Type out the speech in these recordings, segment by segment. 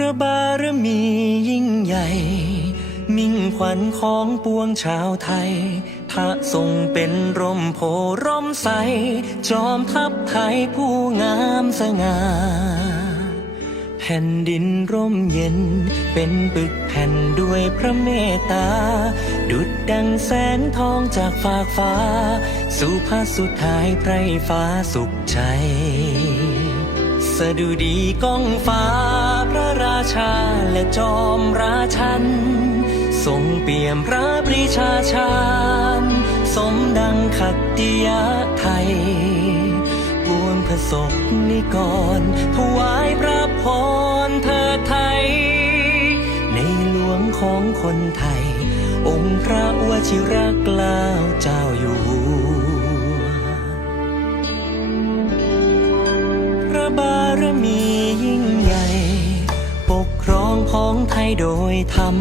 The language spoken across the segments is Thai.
ระบารมียิ่งใหญ่ มิ่งขวัญของปวงชาวไทย พระทรงเป็นร่มโพร่มใส จอมทัพไทยผู้งามสง่าแผ่นดินร่มเย็น เป็นปึกแผ่นด้วยพระเมตตา ดุดดังแสงทองจากฟากฟ้า สู่พระสุดท้ายไพรฟ้าสุขใจ สดุดีก้องฟ้าพระราชาและจอมราชัน ทรงเปี่ยมพระปรีชาชาญสมดังขัตติยะไทยปวงพระศกนิกร ถวายพระพรเธอไทย ในหลวงของคนไทย องค์พระวชิรเกล้าเจ้าอยู่หัวพระบา มียิ่งใหญ่ ปกครองของไทยโดยธรรม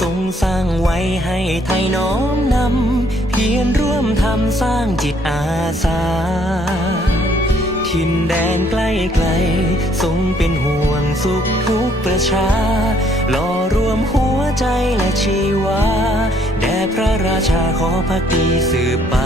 ทรงสร้างไว้ให้ไทยน้อมนำ เพียรร่วมทำสร้างจิตอาสาทินแดนใกล้ไกล ทรงเป็นห่วงสุขทุกประชาหล่อรวมหัวใจและชีวา แด่พระราชาขอพักดีสืบไป